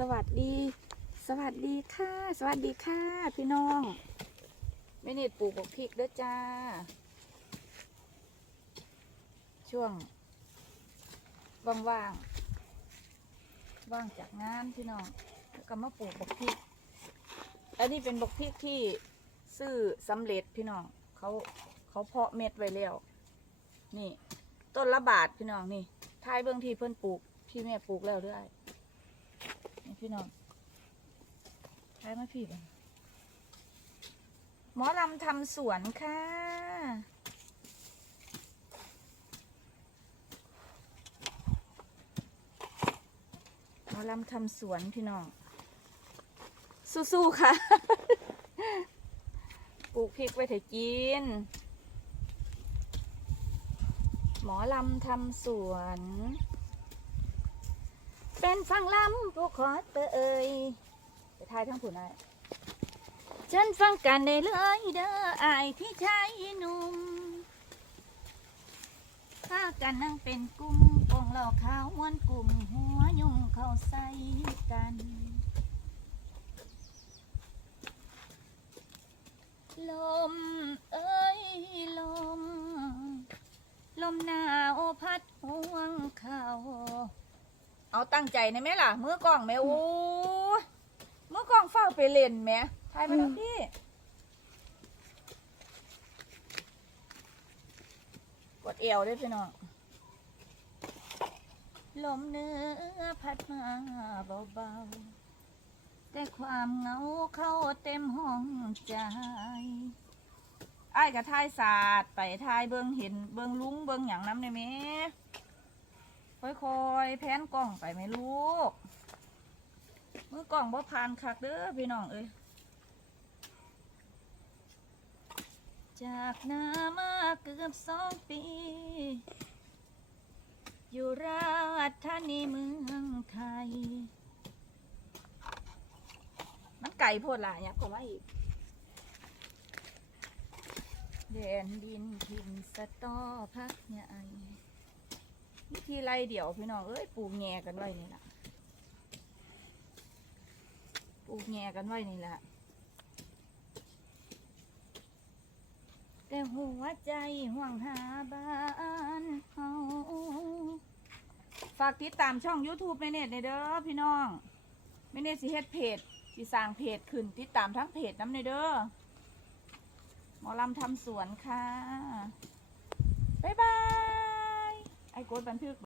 สวัสดี สวัสดีค่ะ สวัสดีค่ะ พี่น้องไม่เนิดปลูกบกพริกเด้อจ้า ช่วง ว่างๆ ว่างจากงานพี่น้องแล้วก็มาปลูกบกพริก อันนี้เป็นบกพริกที่ซื้อสำเร็จพี่น้องเขาเขาเพาะเม็ดไว้แล้ว นี่ ต้นละบาทพี่น้องนี่ทายเบื้องที่เพิ่นปลูกที่แม่ปลูกแล้วเด้วย พี่น้องใช้มาพี่บ้างหมอลำทำสวนค่ะ หมอลำทำสวนพี่น้อง สู้ๆค่ะ ปลูกพริกไว้เถอะกิน หมอลำทำสวน เป็นฟังลำผู้ขอเตยไปทายทั้งผู้นายฉันฟังกันได้เลยเด้ออายที่ชายหนุ่มถ้ากันนั่งเป็นกลุ่มปงเหล่าขาวม้วนกลุ่มหัวยุ่งเข้าใส่กัน ลมเอ้ยลม ลมหนาวพัดห่วงเขา เอา ตั้งใจนะแม่ล่ะมือกล้องแม่โอ้ยมือกล้องเฝ้าไปเล่นแม่ถ่ายมาแล้วพี่กดเอวด้วยพี่น้องลมเนื้อพัดมาเบาๆ แต่ความเหงาเข้าเต็มห้องใจไอ้ายกับทายศาสตร์ไปทายเบิงเห็นเบิงลุงเบิงอย่างน้ำในแม่ ค่อยๆ แพนกล้องไปไหมลูก มือกล้องบ่ผ่านคักเด้อพี่น้องเอ้ย จากนามาเกือบสองปี อยู่ราชธานีเมืองไทย มันไก่โพดหลายเนี่ยก็ว่าอีกแดนดินทิมสตอพักใหญ่ วิธีไรเดี๋ยวพี่น้องเอ้ยปลูกแงกันไว้นี่แหละปลูกแงกันไว้นี่แหละแต่หัวใจห่วงหาบ้านเฮาฝากติดตามช่อง YouTube ในเน็ตในเด้อพี่น้องไม่เน็ตสิเฮ็ดเพจสิสร้างเพจขึ้นติดตามทั้งเพจน้ำในเด้อหมอลำทำสวนค่ะ บ๊ายบาย ไอ้กดบันทึก